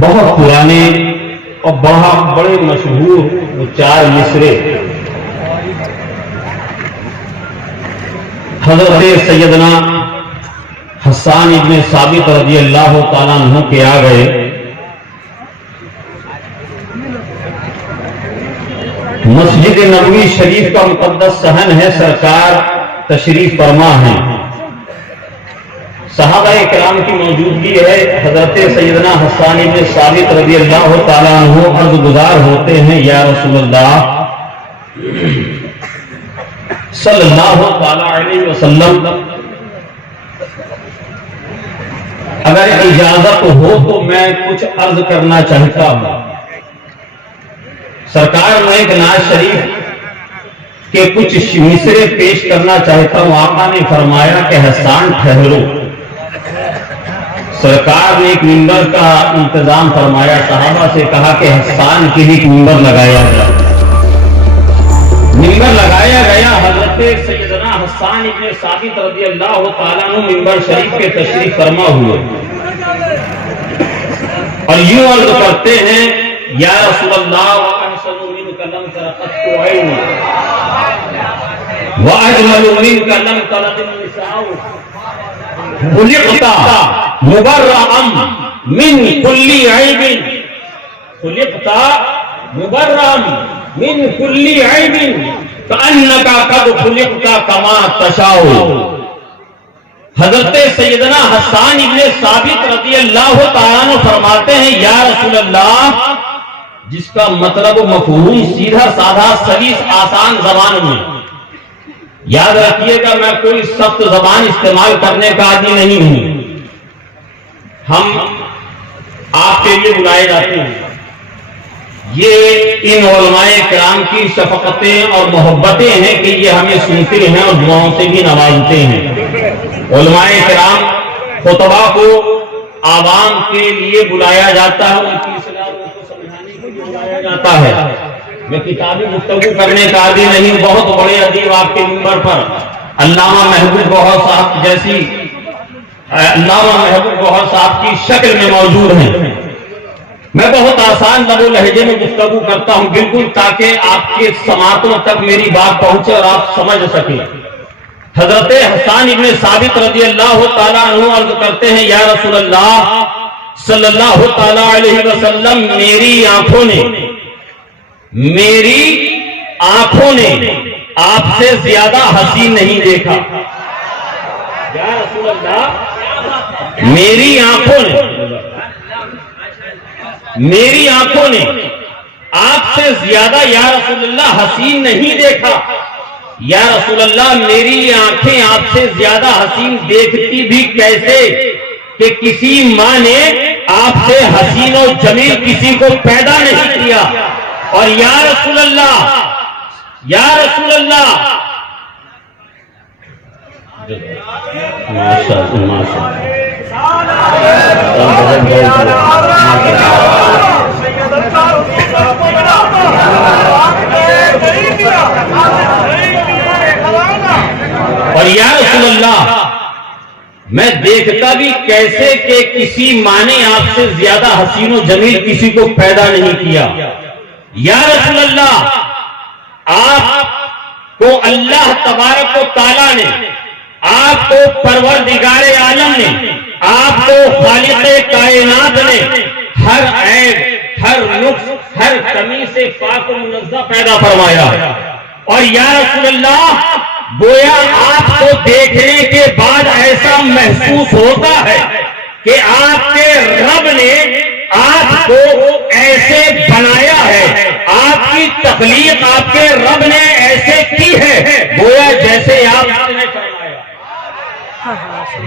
بہت پرانے اور بہت بڑے مشہور وہ 4 مصرے حضرت سیدنا حسان ابن ثابت رضی اللہ تعالیٰ عنہ کے آ گئے. مسجد نبوی شریف کا مقدس صحن ہے، سرکار تشریف فرما ہیں، صحابہ کرام کی موجودگی ہے. حضرت سیدنا حسان ابن ثابت رضی اللہ تعالیٰ عنہ عرض گزار ہوتے ہیں، یا رسول اللہ صلی اللہ تعالیٰ علیہ وسلم، اگر اجازت ہو تو میں کچھ عرض کرنا چاہتا ہوں. سرکار میں ایک نعت شریف کے کچھ مصرے پیش کرنا چاہتا ہوں. آقا نے فرمایا کہ حسان ٹھہرو. سرکار نے ایک منبر کا انتظام فرمایا، صحابہ سے کہا کہ حسان کے لیے ایک منبر لگایا جائے. منبر لگایا گیا. حضرت سیدنا حسان ابن ثابت رضی اللہ تعالیٰ عنہ منبر شریف کے تشریف فرما ہوئے اور یوں عرض کرتے ہیں، یا رسول اللہ وَأَحْسَنُ مِنْكَ لَمْ تَرَقَتْ عَيْنُ وَأَجْمَلُ مِنْكَ لَمْ تَلَدِ النِّسَاءُ خُلِقْتَ مُبَرَّأً مِنْ كُلِّ عَيْبٍ خُلِقْتَ مُبَرَّأً مِنْ كُلِّ عَيْبٍ كَأَنَّكَ قَدْ خُلِقْتَ كَمَا تَشَاءُ. حضرت سیدنا حسان ابن ثابت رضی اللہ تعالیٰ عنہ فرماتے ہیں، یا رسول اللہ، جس کا مطلب و مفہوم سیدھا سادہ سلیس آسان زبان میں. یاد رکھیے گا، میں کوئی سخت زبان استعمال کرنے کا عادی نہیں ہوں. ہم آپ کے لیے بلائے جاتے ہیں. یہ ان علماء کرام کی شفقتیں اور محبتیں ہیں کہ یہ ہمیں سنتے ہیں اور دعاؤں سے بھی نوازتے ہیں. علماء کرام خطبہ کو عوام کے لیے بلایا جاتا ہے، ان کی اصلاح کو سمجھانے کے لیے بلایا جاتا ہے. میں کتابی گفتگو کرنے کا عادی نہیں. بہت بڑے ادیب آپ کے منبر پر علامہ محبوب گوہر صاحب جیسی علامہ محبوب گوہر صاحب کی شکل میں موجود ہیں. میں بہت آسان لب و لہجے میں گفتگو کرتا ہوں، بالکل تاکہ آپ کے سماعتوں تک میری بات پہنچے اور آپ سمجھ سکیں. حضرت حسان ابن ثابت رضی اللہ تعالیٰ عنہ عرض کرتے ہیں، یا رسول اللہ صلی اللہ تعالیٰ علیہ وسلم، میری آنکھوں نے آپ سے زیادہ حسین نہیں دیکھا. یا رسول اللہ، میری آنکھوں نے آپ سے زیادہ یا رسول اللہ حسین نہیں دیکھا. یا رسول اللہ، میری آنکھیں آپ سے زیادہ حسین دیکھتی بھی کیسے کہ کسی ماں نے آپ سے حسین و جمیل کسی کو پیدا نہیں کیا. اور یا رسول اللہ اور یا رسول اللہ، میں دیکھتا بھی کیسے کہ کسی ماں نے آپ سے زیادہ حسین و جمیل کسی کو پیدا نہیں کیا. یا رسول اللہ، آپ کو اللہ تبارک و تعالیٰ نے، آپ کو پروردگار عالم نے، آپ کو خالق کائنات نے ہر عیب، ہر نقص، ہر کمی سے پاک و منزہ پیدا فرمایا. اور یا رسول اللہ، گویا آپ کو دیکھنے کے بعد ایسا محسوس ہوتا ہے کہ آپ کے رب نے آپ کو ایسے بنایا ہے، آپ کی تخلیق آپ کے رب نے ایسے کی ہے، گویا جیسے آپ نے فرمایا،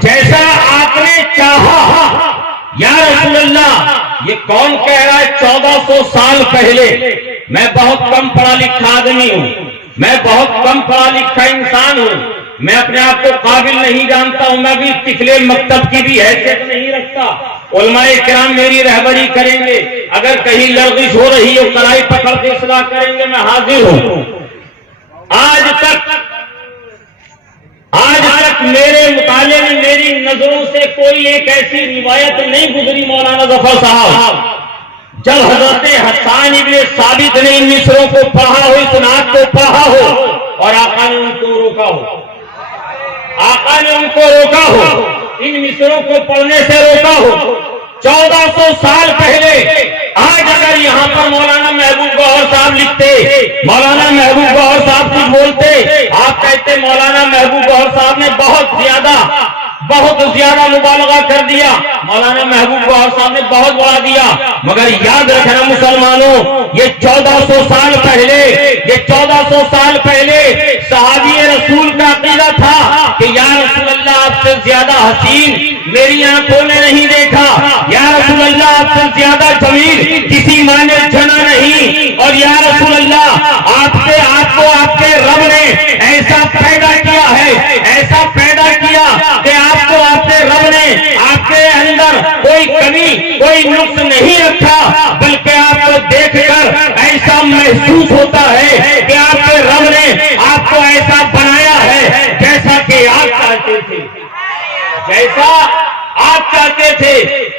جیسا آپ نے چاہا. یا رسول اللہ، یہ کون کہہ رہا ہے 1400 سال پہلے؟ میں بہت کم پڑھا لکھا آدمی ہوں، میں بہت کم پڑھا لکھا انسان ہوں، میں اپنے آپ کو قابل نہیں جانتا ہوں، میں بھی طفلے مکتب کی بھی حیثیت نہیں رکھتا. علماء کرام میری رہبری کریں گے، اگر کہیں لغزش ہو رہی ہے کڑائی پکڑ کے اصلاح کریں گے، میں حاضر ہوں. آج تک میرے مطالعے میں میری نظروں سے کوئی ایک ایسی روایت نہیں گزری مولانا ظفر صاحب جب حضرت حسان ابن ثابت نے ان مصروں کو پڑھا ہو، اس نعت کو پڑھا ہو اور آقا نے ان کو روکا ہو، آقا نے ان کو روکا ہو، ان مصروں کو پڑھنے سے روکا ہو 1400 سال پہلے، آج اگر یہاں پر مولانا محبوب گوہر صاحب لکھتے، مولانا محبوب گوہر صاحب کچھ بولتے، آپ کہتے مولانا محبوب گوہر صاحب نے بہت زیادہ مبالغہ کر دیا، مولانا محبوب گوہر صاحب نے بہت بڑھا دیا، مگر یاد رکھنا مسلمانوں، یہ 1400 سال پہلے صحابی رسول کا عقیدہ تھا کہ یا رسول اللہ آپ سے زیادہ حسین میری آنکھوں نے نہیں دیکھا، یا رسول اللہ آپ سے زیادہ جمیل کسی ماں نے جنا نہیں، اور یا رسول اللہ آپ کو آپ کے رب نے ایسا پیدا کیا ہے، ایسا پیدا کیا کہ آپ کو آپ کے رب نے آپ کے اندر کوئی کمی کوئی نقص نہیں رکھا، بلکہ آپ کو دیکھ کر ایسا محسوس ہوتا ہے کہ آپ کے رب نے آپ کو ایسا بنایا ہے جیسا کہ آپ چاہتے تھے، جیسا آپ چاہتے تھے۔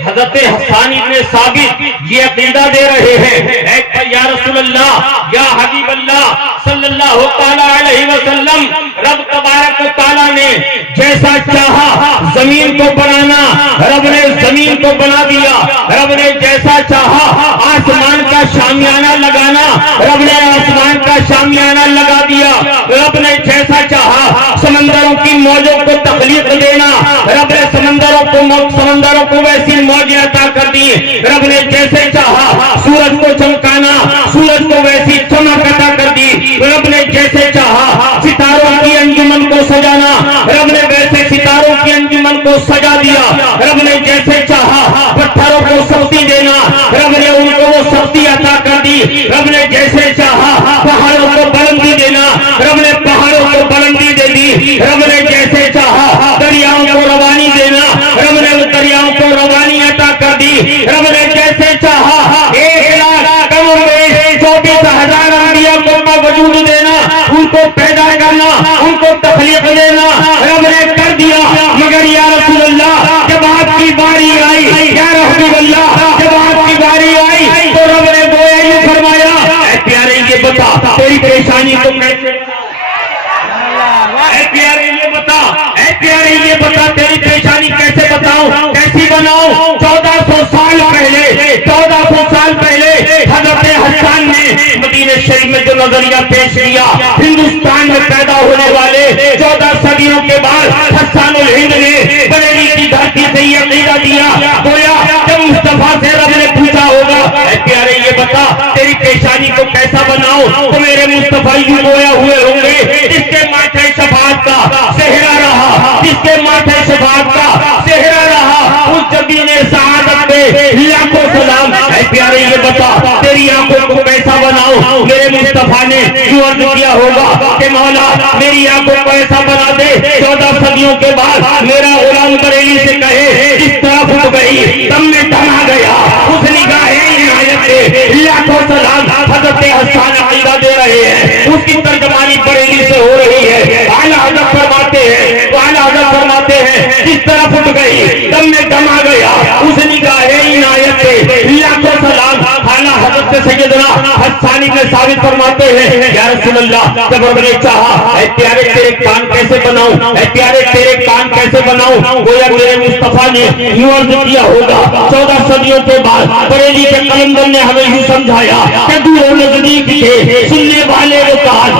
حضرت حسان ابن ثابت یہ عقیدہ دے رہے ہیں، یا رسول اللہ یا حبیب اللہ صلی اللہ تعالی علیہ وسلم، رب تبارک و تعالی نے جیسا چاہا زمین کو بنانا، رب نے زمین کو بنا دیا، رب نے جیسا چاہا آسمان کا شامیانہ لگانا، رب نے آسمان کا شامیانہ لگا دیا، رب نے جیسا چاہا سمندروں کی موجوں کو تخلیق دینا، رب نے سمندروں کو ویسی موجیں عطا کر دی، رب نے جیسے چاہا سورج کو چمکانا، سورج کو ویسی چمک عطا کر دی، رب نے جیسے چاہا ستاروں کی انجمن کو سجانا، رب نے ویسے ستاروں کی انجمن کو سجا دیا، رب نے جیسے چاہا پتھروں کو سختی دینا، رب نے ان کو وہ سختی عطا کر دی، رب نے جیسے چاہا پہاڑوں کو بلندی دینا، رب نے پہاڑوں کو بلندی دے دی، رب نے جیسے چاہا دریاؤں کو روانی دینا، رب نے دریاؤں کو روانی عطا کر دی، رب نے جیسے چاہا 1,24,000 انبیاء کو وجود دینا، ان کو پیدا کرنا، ان کو تخلیق دینا، رب نے کر دیا، مگر یا رسول اللہ جب آپ کی باری آئی، یا حبیب اللہ جب آپ کی باری آئی تو رب نے گویا یہ فرمایا، اے پیارے یہ بتا تیری پریشانی تو کیسے، اے پیارے یہ بتا تیری پریشانی کیسے بتاؤں، کیسی بناؤں۔ 1400 سال پہلے حضرت حسان نے مدینہ شریف میں جو نظریہ پیش کیا، ہندوستان میں پیدا ہونے والے 14 صدیوں کے بعد حسان الہند نے بریلی کی دھرتی سے یہ عقیدہ دیا، گویا جب مصطفیٰ سے رب نے پوچھا ہوگا اے پیارے یہ بتا تیری پریشانی کو کیسا بناؤں، تو میرے مصطفیٰ یوں گویا ہوئے ہوں گے جس کے ماتھے شفاعت کا صحرا رہا، جس کے ماتھے شفاعت کا صحرا رہا، اس جبین سعادت پہ لاکھوں سلام۔ اے پیارے یہ بتا تیری آنکھوں کو کیسا بناؤں، میرے مصطفیٰ نے یوں عرض کیا ہوگا کہ مولا میری آنکھوں کو ایسا بنا دے 14 صدیوں کے بعد میرا غلام بریلی سے کہے جس طرف اٹھ گئی تم میں دھما گیا، اس نگاہ عنایت پہ لاکھوں سلام۔ حضرت حسان عقیدہ دے رہے ہیں، اس کی ترجمانی بریلی سے ہو رہی ہے، اعلیٰ حضرت فرماتے ہیں جس طرف اٹھ گئی تم میں دھما گیا، اس نگاہ عنایت پہ لاکھوں سلام۔ اعلیٰ حضرت سیدنا حسان بن ثابت فرماتے ہیں یا رسول اللہ جب رب نے چاہا اے پیارے تیرے کان کیسے بناؤں، اے پیارے تیرے کان کیسے بناؤں، گویا میرے مصطفیٰ نے یوں عرض کیا ہوگا 14 صدیوں کے بعد بریلی کے قلندر نے ہمیں یوں سمجھایا کہ دور و نزدیک کے سننے والے وہ کان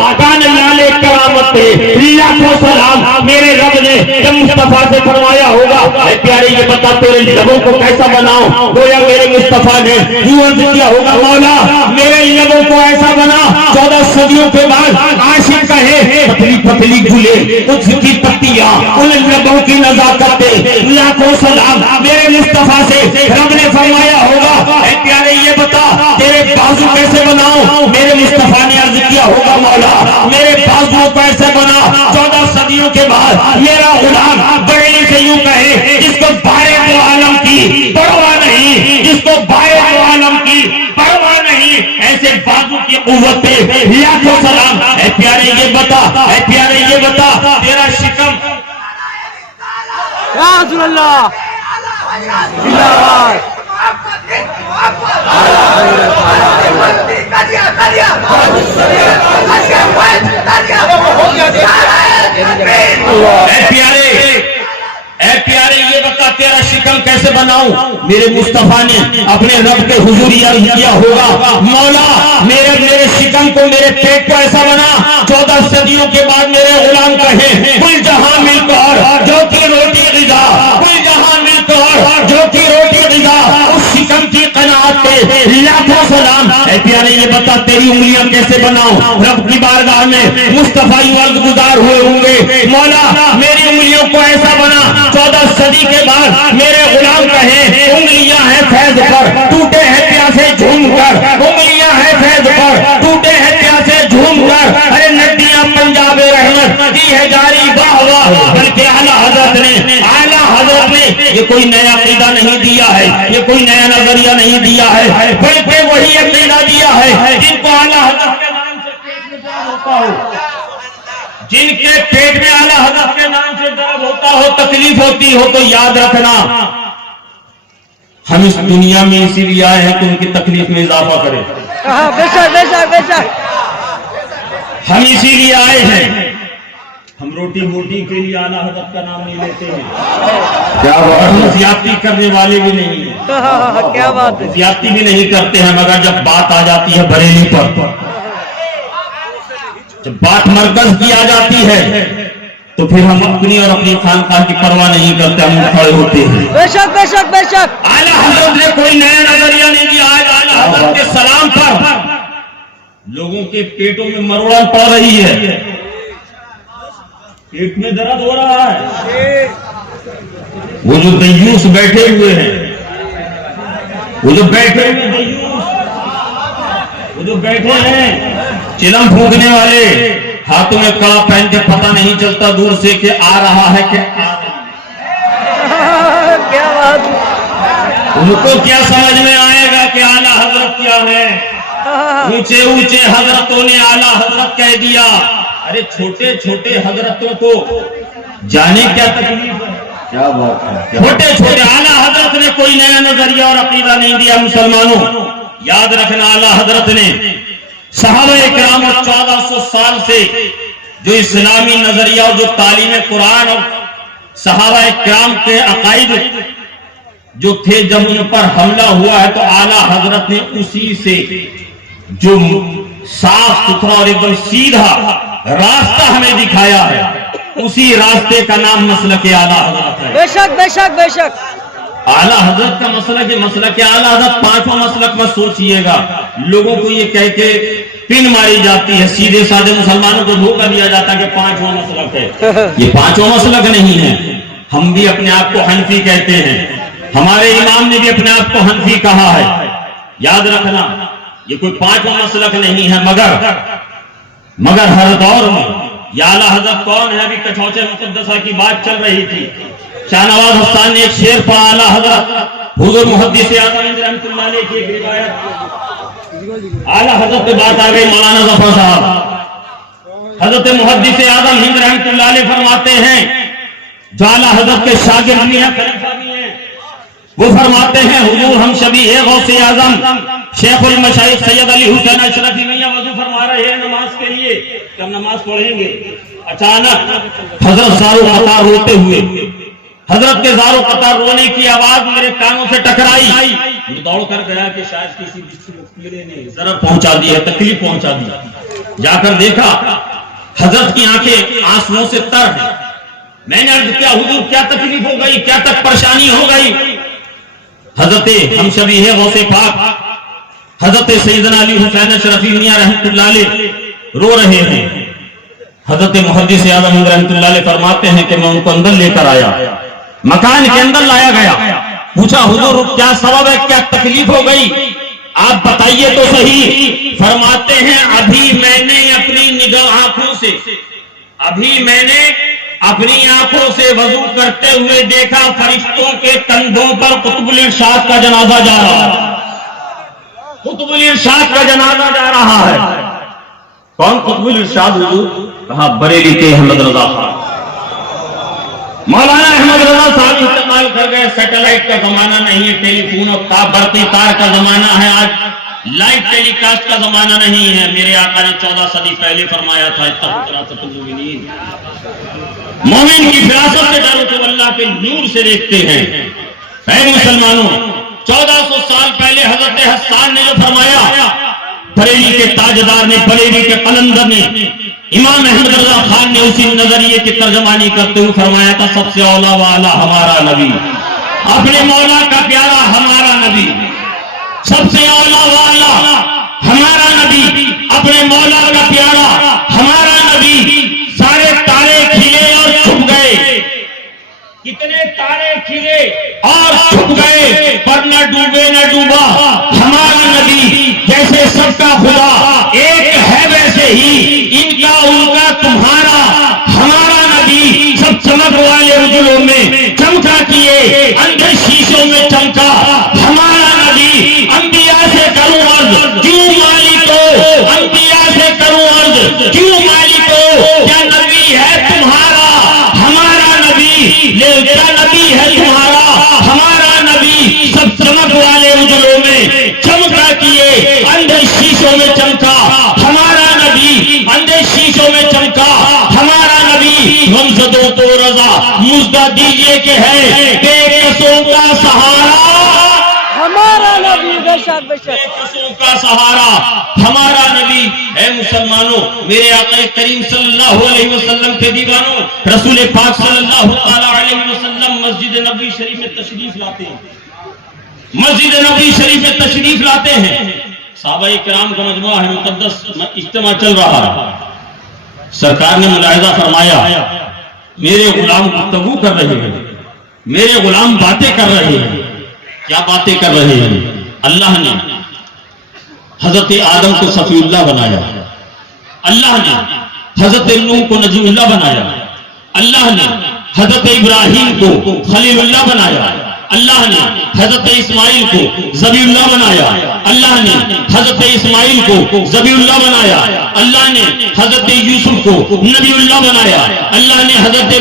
لالے کرامت تھے، لاکھوں سلام۔ میرے رب نے جب مصطفیٰ سے فرمایا ہوگا اے پیارے یہ بتا تیرے لبوں کو کیسا بناؤں، گویا میرے مصطفیٰ نے یوں عرض کیا ہوگا مولا میرے لبوں کو ایسا بنا 14 صدیوں کے بعد عاشق کہے پتلی پتلی گلے اس کی پتیاں ان لبوں کی نزاکت لاکھوں سلام۔ میرے مصطفیٰ سے رب نے فرمایا ہوگا اے پیارے یہ بتا تیرے بازو کیسے بناؤں، میرے مصطفیٰ نے عرض کیا ہوگا مولا میرے بازو کیسے بنا 14 صدیوں کے بعد میرا غلام بریلی سے یوں کہے جس کو بارے دو عالم کی پرواہ نہیں، جس کو بارے دو عالم کی پرواہ نہیں، ایسے بازو کی قوت پہ لاکھوں سلام۔ اے پیارے یہ بتا تیرا شکم یا رسول اللہ اے پیارے یہ بتا تیرا شکم کیسے بناؤں؟ میرے مصطفیٰ نے اپنے رب کے حضور عرض کیا ہوگا مولا میرے شکم کو میرے پیٹ کو ایسا بنا 14 صدیوں کے بعد میرے غلام کہیں کل جہاں مل کر جو کی روٹی غذا، کل جہاں مل کر جو کی روٹی غذا، اس شکم کی قناعت پہ لاکھوں سلام۔ اے پیارے یہ بتا تیری انگلیاں کیسے بناؤں؟ رب کی بارگاہ میں مصطفیٰ عرض گزار ہوئے ہوں گے مولا میری انگلیوں کو ایسا بنا 14 صدی کے بعد میرے غلام کہیں انگلیاں ہیں فیض پر ٹوٹے ہیں پیاسے جھوم کر، انگلیاں ہیں فیض پر ٹوٹے ہیں پیاسے جھوم کر، ارے نڈیاں پنجاب رحمت کی ہے جاری واہ واہ۔ بلکہ اعلیٰ حضرت نے یہ کوئی نیا عقیدہ نہیں دیا ہے، یہ کوئی نیا نظریہ نہیں دیا ہے، بلکہ وہی عقیدہ دیا ہے جن کو اعلیٰ حضرت کے نام سے پیٹ میں درد ہوتا ہو، جن کے پیٹ میں اعلیٰ حضرت کے نام سے درد ہوتا ہو، تکلیف ہوتی ہو تو یاد رکھنا ہم اس دنیا میں اسی لیے آئے ہیں کہ ان کی تکلیف میں اضافہ کریں۔ بے شک بے شک بے شک، ہم اسی لیے آئے ہیں، ہم روٹی بوٹی کے لیے اعلیٰ حضرت کا نام نہیں لیتے ہیں، کیا ہم زیادتی کرنے والے بھی نہیں ہیں، کیا بات ہے، زیادتی بھی نہیں کرتے ہیں، مگر جب بات آ جاتی ہے بریلی پر، جب بات مرکز کی آ جاتی ہے تو پھر ہم اپنی اور اپنی خانقاہ کی پرواہ نہیں کرتے، ہم کھڑے ہوتے ہیں۔ بے شک بے شک بے شک، اعلیٰ حضرت نے کوئی نیا نظریہ نہیں دیا، آج اعلیٰ حضرت کے سلام پر لوگوں کے پیٹوں میں مروڑن پڑ رہی ہے، پیٹ میں درد ہو رہا ہے۔ وہ جو دیوس بیٹھے ہوئے ہیں، وہ جو بیٹھے ہوئے دیوس، وہ جو بیٹھے ہیں چلم پھونکنے والے، ہاتھوں میں کڑا پہن کے پتہ نہیں چلتا دور سے کہ آ رہا ہے کہ کیا بات ہے، ان کو کیا سمجھ میں آئے گا کہ اعلیٰ حضرت کیا ہے؟ اونچے اونچے حضرتوں نے اعلیٰ حضرت کہہ دیا، ارے چھوٹے چھوٹے حضرتوں کو جانے کیا تکلیف ہے؟ کیا بات ہے، چھوٹے چھوٹے اعلیٰ حضرت نے کوئی نیا نظریہ اور عقیدہ نہیں دیا۔ مسلمانوں یاد رکھنا اعلیٰ حضرت نے صحابہ اکرام اور 1400 سال سے جو اسلامی نظریہ اور جو تعلیم قرآن اور صحابہ اکرام کے عقائد جو تھے، جب ان پر حملہ ہوا ہے تو اعلیٰ حضرت نے اسی سے جو صاف ستھرا اور ایک دم سیدھا راستہ ہمیں دکھایا ہے، اسی راستے کا نام مسلک اعلیٰ حضرت ہے۔ بے شک بے شک بے شک، اعلیٰ حضرت کا مسلک، مسلک اعلیٰ حضرت پانچواں مسلک میں سوچئے گا، لوگوں کو یہ کہہ کے پن ماری جاتی ہے، سیدھے سادے مسلمانوں کو دھوکہ دیا جاتا ہے کہ پانچواں مسلک ہے، یہ پانچواں مسلک نہیں ہے۔ ہم بھی اپنے آپ کو حنفی کہتے ہیں، ہمارے امام نے بھی اپنے آپ کو حنفی کہا ہے، یاد رکھنا یہ کوئی پانچواں مسلک نہیں ہے، مگر ہر دور میں یا اعلیٰ حضرت کون ہے؟ ابھی کچھوچے مقدسہ کی بات چل رہی تھی، شاہ نواز حسان نے ایک شعر پڑھا، اعلیٰ حضرت حضور محدث اعظم رحمۃ اللہ علیہ کی ایک روایت، اعلیٰ حضرت پہ بات آ گئی، مولانا ظفر صاحب حضرت محدث اعظم ہند رحمۃ اللہ علیہ فرماتے ہیں، جو اعلیٰ حضرت کے شاگرد بھی ہیں خلیفہ بھی ہیں، وہ فرماتے ہیں حضور ہم شبیہ غوث اعظم شیخ المشائخ سید علی حسین اشرفی میاں وضو فرما رہے ہیں نماز کے لیے کہ ہم نماز پڑھیں گے، اچانک حضرت زارو قطار روتے ہوئے، حضرت کے زارو قطار رونے کی آواز میرے کانوں سے ٹکرائی، میں دوڑ کر گیا کہ شاید کسی کیڑے نے ضرر پہنچا دی ہے، تکلیف پہنچا دی، جا کر دیکھا حضرت کی آنکھیں آنسوؤں سے تر ہیں، میں نے عرض کیا حضور کیا تکلیف ہو گئی، کیا تک پریشانی ہو گئی؟ حضرت ہم شبیہ غوث پاک حضرت سیدنا علی حسین اشرفی میاں رحمۃ اللہ علیہ رو رہے ہیں۔ حضرت محدث اعظم رحمۃ اللہ علیہ فرماتے ہیں کہ میں ان کو اندر لے کر آیا، مکان کے اندر لایا گیا، پوچھا حضور کیا سبب ہے، کیا تکلیف ہو گئی، آپ بتائیے تو صحیح۔ فرماتے ہیں ابھی میں نے اپنی آنکھوں سے وضو کرتے ہوئے دیکھا فرشتوں کے کندھوں پر قطب الارشاد کا جنازہ جا رہا ہے، قطب الارشاد کا جنازہ جا رہا ہے۔ کون قطب الارشاد حضور؟ کہا بریلی کے احمد رضا خان۔ مولانا احمد رضا صاحب انتقال کر گئے. سیٹلائٹ کا زمانہ نہیں ہے, ٹیلی فون اور برقی تار کا زمانہ ہے. آج لائیو ٹیلی کاسٹ کا زمانہ نہیں ہے. میرے آقا نے 14 صدی پہلے فرمایا تھا مومن کی فراست سے ڈرو تو اللہ کے نور سے دیکھتے ہیں. اے مسلمانوں, 1400 سال پہلے حضرت حسان نے جو فرمایا, بریلی کے تاجدار نے, بریلی کے قلندر نے, امام احمد رضا خان نے اسی نظریے کی ترجمانی کرتے ہوئے فرمایا تھا, سب سے اولا والا ہمارا نبی, اپنے مولا کا پیارا ہمارا نبی. سب سے اولا والا ہمارا نبی, اپنے مولا کا پیارا ہمارا نبی. سارے تارے کھلے اور چھپ گئے. کتنے تارے کھلے اور چھپ گئے, پر نہ ڈوبے نہ ڈوبا ہمارا نبی. جیسے سب کا خدا ایک ہے ویسے ہی ان کا ان کا تمہارا ہمارا نبی. سب چمک والے اجلوں میں چمکا کیے, اندھے شیشوں میں چمکا ہمارا نبی. انبیاء سے کروں عرض کیوں مالکو, انبیاء سے کروں عرض کیوں مالکو, کیا نبی ہے تمہارا ہمارا نبی, کیا نبی ہے تمہارا ہمارا نبی. سب چمک والے اجلوں میں چمکا کیے, اندھے شیشوں میں چمکا ہمارا نبی, اندھے شیشوں میں چمکا ہمارا نبی. غمزدوں کو رضا مژدہ دیجئے کہ ہے بے کسوں کا سہارا ہمارا نبی. بے شک بے شک. کسوں کا سہارا ہمارا نبی. اے مسلمانوں, میرے آقا کریم صلی اللہ علیہ وسلم کے دیوانوں, رسول پاک صلی اللہ تعالی علیہ وسلم مسجد نبوی شریف میں تشریف لاتے ہیں. مسجد نبوی شریف میں تشریف لاتے ہیں. صحابہ کرام کا مجموعہ ہے, مقدس اجتماع چل رہا ہے. سرکار نے ملاحظہ فرمایا, میرے غلام گفتگو کر رہے ہیں, میرے غلام باتیں کر رہے ہیں. کیا باتیں کر رہے ہیں؟ اللہ نے حضرت آدم کو صفی اللہ بنایا, اللہ نے حضرت نوح کو نجی اللہ بنایا, اللہ نے حضرت ابراہیم کو خلیل اللہ بنایا, اللہ نے حضرت اسماعیل کو ذبیح اللہ بنایا, اللہ نے حضرت اسماعیل کو ذبیح اللہ بنایا, اللہ نے حضرت یوسف کو نبی اللہ بنایا, اللہ نے حضرت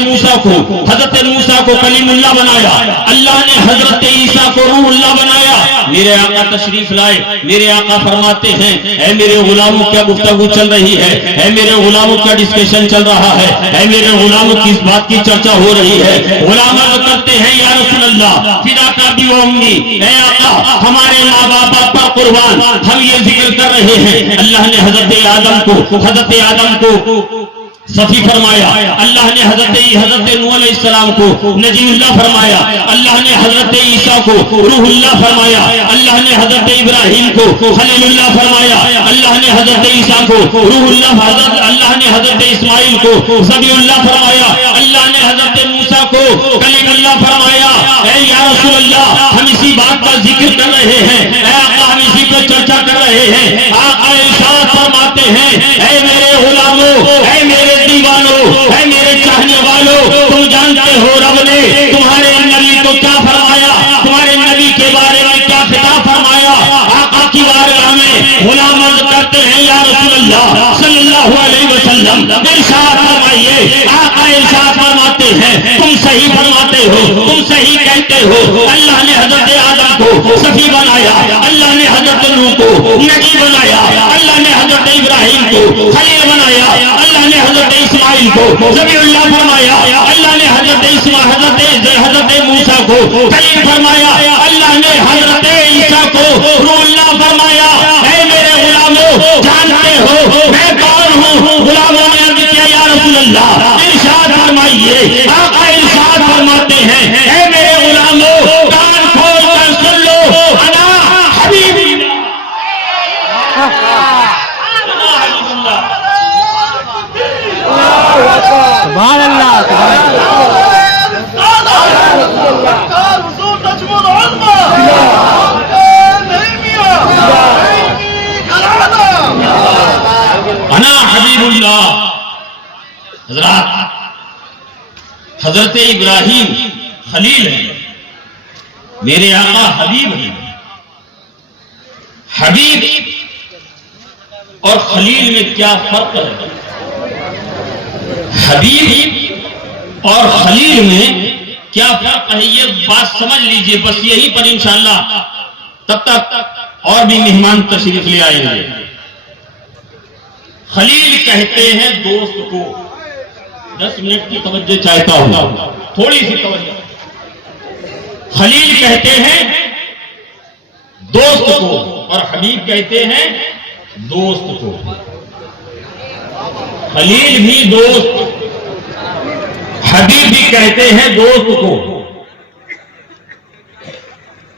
موسیٰ کو کلیم اللہ بنایا, اللہ نے حضرت عیسیٰ کو روح اللہ بنایا. میرے آقا تشریف لائے, میرے آقا فرماتے ہیں, اے میرے غلاموں کیا گفتگو چل رہی ہے, اے میرے غلاموں کیا ڈسکشن چل رہا ہے, اے میرے غلاموں کس بات کی چرچا ہو رہی ہے. غلام عرض کرتے ہیں, یا رسول اللہ فدا کا بھی امی, اے آقا ہمارے ماں باپ پر قربان, ہم یہ ذکر کر رہے ہیں. اللہ نے حضرت آدم کو صفی فرمایا, اللہ نے حضرت نوح علیہ السلام کو نجی اللہ فرمایا, اللہ نے حضرت عیسیٰ کو روح اللہ فرمایا, اللہ نے حضرت ابراہیم کو خلیل اللہ فرمایا, اللہ نے حضرت عیسیٰ کو روح اللہ, اللہ نے حضرت اسماعیل کو ذبیح اللہ فرمایا, اللہ نے حضرت موسیٰ کو کلیم اللہ فرمایا. اے یا رسول اللہ, ہم اسی بات کا ذکر کر رہے ہیں, اے آقا ہم اسی پر چرچا کر رہے ہیں. آقا ارشاد فرماتے ہیں, اے میرے غلاموں, اے میرے دیوانوں, اے میرے چاہنے والوں, تم جانتے ہو رب نے تمہارے نبی کو کیا فرمایا, تمہارے نبی کے بارے میں کیا خطاب فرمایا. آقا کی بارگاہ میں غلام عرض کرتے ہیں, یا رسول اللہ صلی اللہ علیہ وسلم ارشاد فرمائیے. آقا ارشاد فرماتے ہیں, تم صحیح فرماتے ہو, تم صحیح کہتے ہو. اللہ نے حضرت آدم کو صفی بنایا, اللہ نے حضرت نوح کو نبی بنایا, اللہ نے حضرت ابراہیم کو خلیل بنایا, اللہ نے حضرت اسماعیل کو ذبیح اللہ فرمایا, اللہ نے حضرت موسیٰ کو کلیم فرمایا, اللہ نے حضرت عیسیٰ کو روح اللہ فرمایا. اے میرے غلاموں, جانتے ہو میں کون ہوں؟ غلاموں نے عرض کیا, یا رسول اللہ ارشاد فرمائیے. آقا ارشاد فرماتے ہیں, اے میرے غلاموں کان کھول کر سن لو, انا حبیب سبحان اللہ. انا حبیب اللہ. حضرات, حضرت ابراہیم خلیل ہے, میرے آقا حبیب ہے. حبیب اور خلیل میں کیا فرق ہے؟ حبیب اور خلیل میں کیا فرق ہے یہ بات سمجھ لیجئے، بس یہی پر انشاءاللہ تب تک اور بھی مہمان تشریف لے آئیں گے۔ خلیل کہتے ہیں دوست کو، 10 منٹ کی توجہ چاہتا ہوں، تھوڑی سی توجہ۔ خلیل کہتے ہیں دوست کو اور حبیب کہتے ہیں دوست کو۔ خلیل بھی دوست، حبیب بھی کہتے ہیں دوست کو۔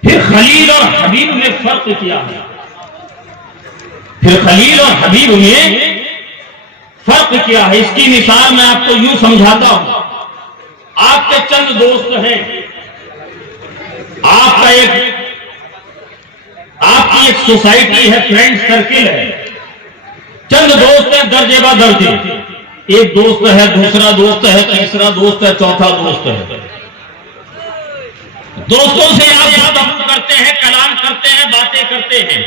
پھر خلیل اور حبیب میں فرق کیا ہے؟ پھر خلیل اور حبیب میں فرق کیا ہے؟ اس کی مثال میں آپ کو یوں سمجھاتا ہوں۔ آپ کے چند دوست ہیں، آپ کی ایک سوسائٹی ہے، فرینڈ سرکل ہے، چند دوست ہیں درجے با درجے، ایک دوست ہے، دوسرا دوست ہے، تیسرا دوست ہے، چوتھا دوست ہے۔ دوستوں سے آپ بات کرتے ہیں، کلام کرتے ہیں، باتیں کرتے ہیں۔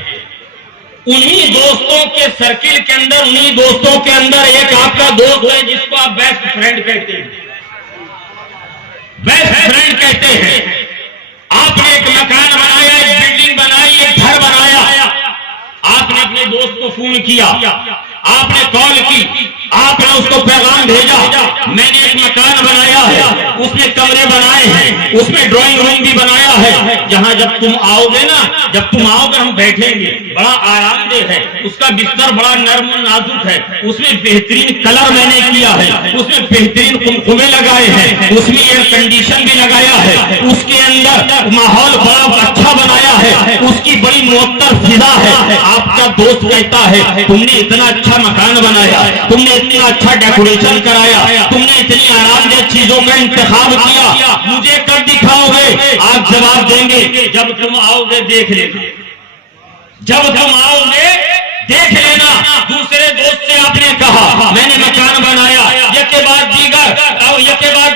انہی دوستوں کے سرکل کے اندر، انہی دوستوں کے اندر ایک آپ کا دوست ہے جس کو آپ بیسٹ فرینڈ کہتے ہیں، بیسٹ فرینڈ کہتے ہیں۔ آپ نے ایک مکان بنایا، ایک بلڈنگ بنائی، ایک گھر بنایا، آپ نے اپنے دوست کو فون کیا، آپ نے کال کی، آپ نے اس کو پیغام بھیجا، میں نے ایک مکان بنایا ہے، اس میں کمرے بنائے ہیں، اس میں ڈرائنگ روم بھی بنایا ہے، جہاں جب تم آؤ گے نا، جب تم آؤ گے ہم بیٹھیں گے، بڑا آرام دہ ہے، اس کا بستر بڑا نرم و نازک ہے، اس میں بہترین کلر میں نے کیا ہے، اس میں بہترین قمقمے لگائے ہیں، اس میں ایئر کنڈیشن بھی لگایا ہے، اس کے اندر ماحول بڑا اچھا بنایا ہے، اس کی بڑی معطر فضا ہے۔ آپ کا دوست کہتا ہے تم نے اتنا اچھا مکان بنایا، تم نے اتنا اچھا ڈیکوریشن کرایا، تم نے اتنی آرام دہ چیزوں کا انتخاب کیا، مجھے کب دکھاؤ گے؟ آپ جواب دیں گے جب تم آؤ گے دیکھ لینا، جب تم آؤ گے دیکھ لینا۔ دوسرے دوست سے آپ نے کہا میں نے مکان بنایا، یک کے بعد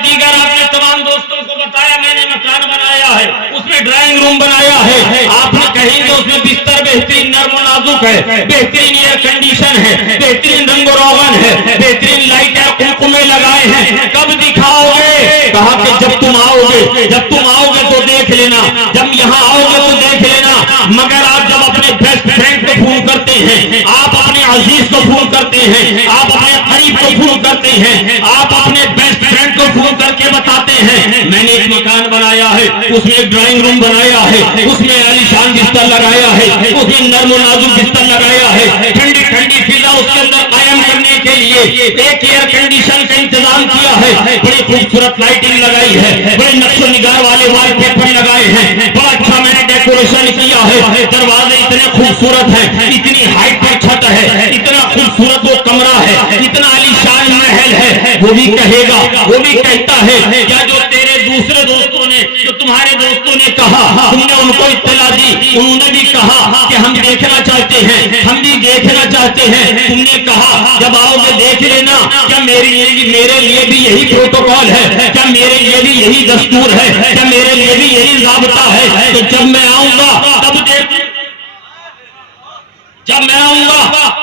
دیگر آپ نے تمام دوستوں کو بتایا میں نے مکان بنایا ہے، اس میں ڈرائنگ روم بنایا ہے، آپ نے کہیں گے اس میں بستر بہترین نرم و نازک ہے، بہترین ایئر کنڈیشن ہے، بہترین رنگ و روغن ہے، بہترین لائٹ ہے، قمقمے لگائے ہیں، کب دکھاؤ گے؟ کہا کہ جب تم آؤ گے، جب تم آؤ گے تو دیکھ لینا، جب یہاں آؤ گے تو دیکھ لینا۔ مگر آپ جب اپنے بیسٹ فرینڈ کو فون کرتے ہیں، آپ اپنے عزیز کو فون کرتے ہیں، آپ اپنے قریب کو فون کرتے ہیں، آپ اپنے بیسٹ فرینڈ کو فون کر کے بتاتے ہیں میں نے ایک مکان بنایا ہے، اس میں ایک ڈرائنگ روم بنایا ہے، اس میں عالیشان بستر لگایا ہے، اس میں نرم و نازک بستر لگایا ہے، ٹھنڈی ٹھنڈی فضا اس کے اندر قائم کرنے کے لیے ایک ایئر کنڈیشن کا انتظام کیا ہے، بڑی خوبصورت لائٹنگ لگائی ہے، بڑے نقش و نگار والے وال پیپر لگائے ہیں، بڑا اچھا میں نے ڈیکوریشن کیا ہے، دروازے اتنے خوبصورت ہیں، اتنی ہائٹ پر چھت ہے، اتنا خوبصورت وہ کمرہ ہے، اتنا عالیشان محل ہے۔ وہ بھی کہے گا، وہ بھی کہتا ہے کیا جو تیرے دوسرے دوستوں نے، جو تمہارے دوستوں نے کہا تم نے ان کو اطلاع دی، انہوں نے بھی کہا کہ ہم دیکھنا چاہتے ہیں، ہم بھی دیکھنا چاہتے ہیں، تم نے کہا جب آؤ گے دیکھ لینا۔ کیا میرے لیے بھی یہی پروٹوکول ہے؟ کیا میرے لیے بھی یہی دستور ہے؟ کیا میرے لیے بھی یہی ضابطہ ہے؟ تو جب میں آؤں گا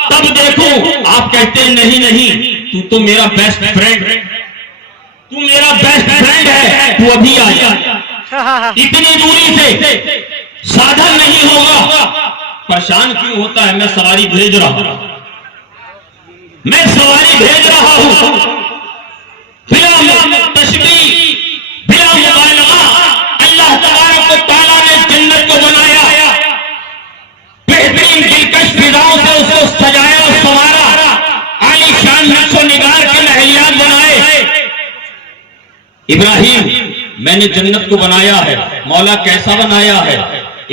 تب دیکھوں۔ آپ کہتے ہیں نہیں تو میرا بیسٹ فرینڈ ہے، تو میرا بیسٹ فرینڈ ہے، تو ابھی آ جا، اتنی دوری سے سادھن نہیں ہوگا۔ پریشان کیوں ہوتا ہے؟ میں سواری بھیج رہا ہوں، بلا تشبیہ بلا مبالغہ اللہ تبارک و تعالیٰ نے جنت کو بنایا، بہترین دلکش فضاؤں سے اس کو سجایا اور سنوارا، عالی شان نقش و نگار کے محلیات بنائے۔ ابراہیم میں نے جنت کو بنایا ہے، مولا کیسا بنایا ہے؟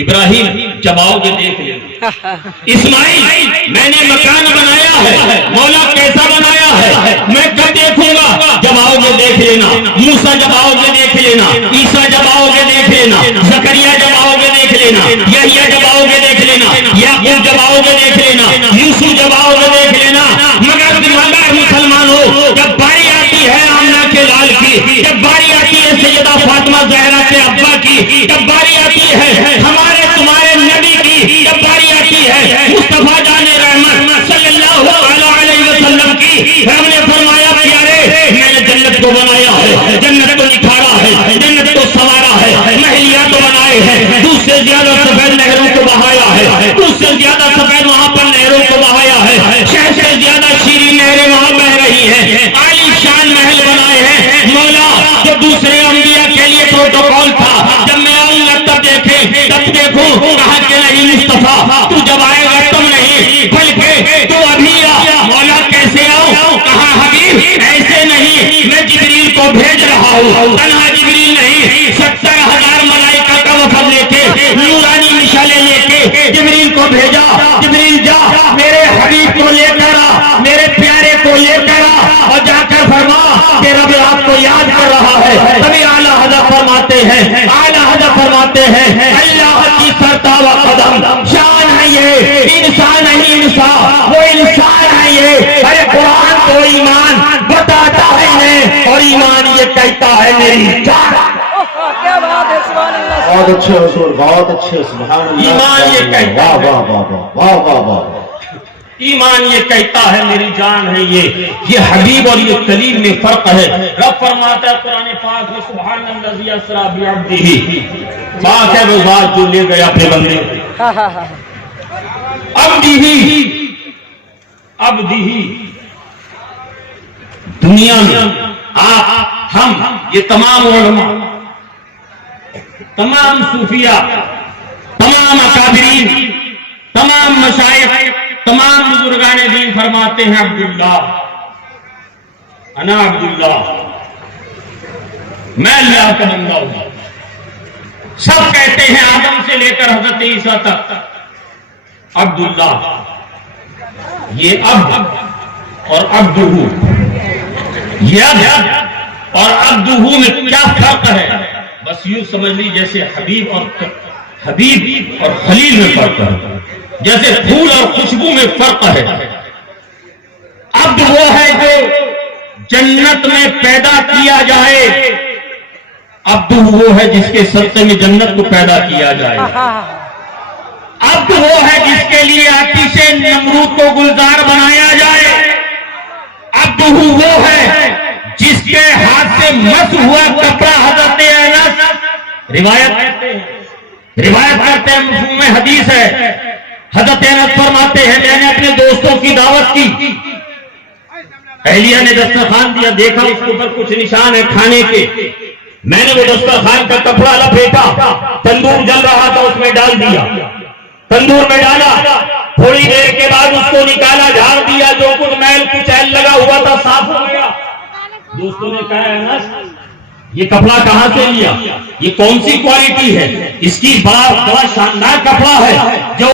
ابراہیم جب آؤ گے دیکھ لینا۔ اسماعیل میں نے مکان بنایا ہے، مولا کیسا بنایا ہے؟ میں کب دیکھوں گا؟ جب آؤ گے دیکھ لینا۔ موسیٰ جب آؤ گے دیکھ لینا، عیسیٰ جب آؤ گے دیکھ لینا، زکریا جب آؤ گے دیکھ لینا، یحییٰ جب آؤ گے دیکھ لینا، یعقوب جب آؤ گے دیکھ لینا، یوسف جب آؤ گے دیکھ لینا۔ مگر مسلمان ہو، جب باری آتی ہے آمنہ کے لال کی، جب باری آتی ہے سیدہ فاطمہ زہرا کے ابا کی، جب باری آتی ہے ہمارے تمہارے نبی کی، جب باری آتی ہے مصطفیٰ جان رحمت صلی اللہ علیہ وسلم کی، ہم نے فرمایا پیارے میں نے جنت کو بنایا ہے، جنت کو نکھارا ہے، جنت دیکھوں, کہا کہ نہیں مصطفیٰ تو جب آئے گا تم نہیں بلکہ تو ابھی آ. مولا کیسے آؤں؟ کہا حبیب ایسے نہیں, میں جبریل کو بھیج رہا ہوں. تنہا جبریل نہیں, 70,000 ملائکہ کا وفد لے کے, نورانی مشالیں لے کے جبریل کو بھیجا. جبریل جا میرے حبیب کو لے کر آ, میرے پیارے کو لے کر آ, اور جا کر فرما کہ رب آپ کو یاد کر رہا ہے. تبھی اعلیٰ حضرت فرماتے ہیں, اعلیٰ حضرت فرماتے ہیں اللہ کی سرتا و قدم شان ہے یہ, انسان نہیں انسان, وہ انسان ہے یہ. ارے قرآن تو ایمان بتاتا ہے انہیں, اور ایمان یہ کہتا ہے میری جان. کیا بات ہے, سبحان اللہ. بہت اچھے حضور, بہت اچھے, سبحان اللہ. ایمان یہ کہتا ہے, واہ واہ واہ واہ واہ واہ. ایمان یہ کہتا ہے میری جان ہے یہ حبیب اور یہ کلیم میں فرق ہے. رب فرماتا ہے قرآن پاک میں سبحان الذی اسری بعبدہ, پاک ہے وہ ذات جو لے گیا اپنے بندے کو. عبدہ دنیا میں آپ ہم یہ تمام علماء, تمام صوفیاء, تمام اکابرین, تمام مشائخ, تمام بزرگان دین فرماتے ہیں عبداللہ, انا عبداللہ, میں اللہ کا بندہ ہوں. سب کہتے ہیں آدم سے لے کر حضرت عیسیٰ تک عبداللہ. یہ اب اور عبدہ, یہ اب اور عبدہ میں کیا فرق ہے؟ بس یوں سمجھ لی جیسے حبیب اور خلیل میں فرق ہے, جیسے پھول اور خوشبو میں فرق ہے. عبد وہ ہے جو جنت میں پیدا کیا جائے, عبد وہ ہے جس کے صدقے میں جنت کو پیدا کیا جائے. عبد وہ ہے جس کے لیے آتش نمرود کو گلزار بنایا جائے. عبد وہ ہے جس کے ہاتھ سے مس ہوا کپڑا حضرت انس روایت کرتے ہیں, مفہوم حدیث ہے. حضرت انس فرماتے ہیں میں نے اپنے دوستوں کی دعوت کی, اہلیہ نے دسترخوان دیا, دیکھا اس کے اوپر کچھ نشان ہے کھانے کے. میں نے وہ دسترخوان کا کپڑا لپیٹا, تندور جل رہا تھا اس میں ڈال دیا, تندور میں ڈالا, تھوڑی دیر کے بعد اس کو نکالا, جھاڑ دیا, جو کچھ میل کچیل لگا ہوا تھا صاف ہو گیا. دوستوں نے کہا انس یہ کپڑا کہاں سے لیا, یہ کون سی کوالٹی ہے, اس کی بڑا شاندار کپڑا ہے,